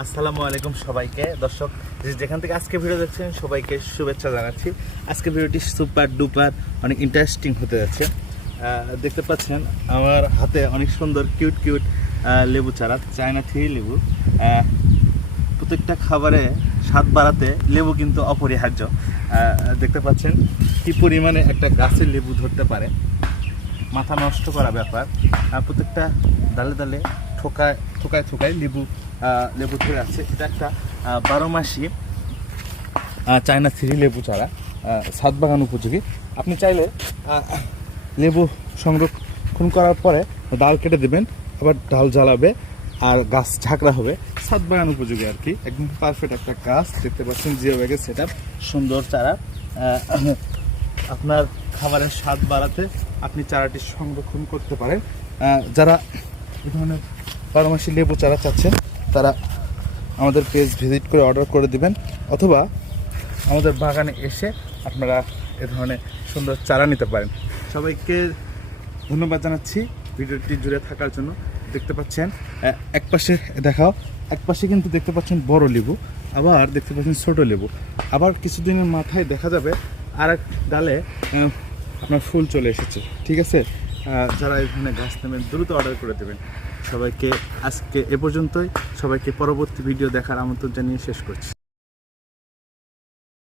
আসসালামু আলাইকুম সবাইকে। দর্শক যেখান থেকে আজকে ভিডিও দেখছেন সবাইকে শুভেচ্ছা জানাচ্ছি। আজকে ভিডিওটি সুপার ডুপার অনেক ইন্টারেস্টিং হতে যাচ্ছে। দেখতে পাচ্ছেন আমার হাতে অনেক সুন্দর কিউট কিউট লেবু চারা, চায়না থ্রি লেবু। প্রত্যেকটা খাবারে স্বাদ বাড়াতে লেবু কিন্তু অপরিহার্য। দেখতে পাচ্ছেন কি পরিমাণে একটা গাছের লেবু ধরতে পারে, মাথা নষ্ট করা ব্যাপার। প্রত্যেকটা ডালে ডালে ঠোকায় ঠোকায় ঠোকায় লেবু ধরে আছে। এটা একটা 12 মাসি চায়না থ্রি লেবু চারা, ছাদ বাগান উপযোগী। আপনি চাইলে লেবু সংরক্ষণ করার পরে ডাল কেটে দেবেন, আবার ডাল জ্বালাবে আর গাছ ঝাঁকড়া হবে, ছাদ বাগান উপযোগী আর কি। একদম পারফেক্ট একটা গাছ। দেখতে পাচ্ছেন জিও ব্যাগের সেট আপ, সুন্দর চারা। আপনার খাবারের স্বাদ বাড়াতে আপনি চারাটি সংরক্ষণ করতে পারেন। যারা এই ধরনের 12 মাসি লেবু চারা চাচ্ছেন তারা আমাদের পেজ ভিজিট করে অর্ডার করে দিবেন, অথবা আমাদের বাগানে এসে আপনারা এ ধরনের সুন্দর চারা নিতে পারেন। সবাইকে ধন্যবাদ জানাচ্ছি ভিডিওটি জুড়ে থাকার জন্য। দেখতে পাচ্ছেন এক পাশে দেখাও, এক পাশে কিন্তু দেখতে পাচ্ছেন বড় লেবু, আবার দেখতে পাচ্ছেন ছোট লেবু। আবার কিছুদিনের মাথায় দেখা যাবে আর এক ডালে আপনার ফুল চলে এসেছে। ঠিক আছে, যারা এই ধরনের গাছ নেবেন দ্রুত অর্ডার করে দেবেন। সবাইকে আজকে এ পর্যন্তই। সবাইকে পরবর্তী ভিডিও দেখার আমন্ত্রণ জানিয়ে শেষ করছি।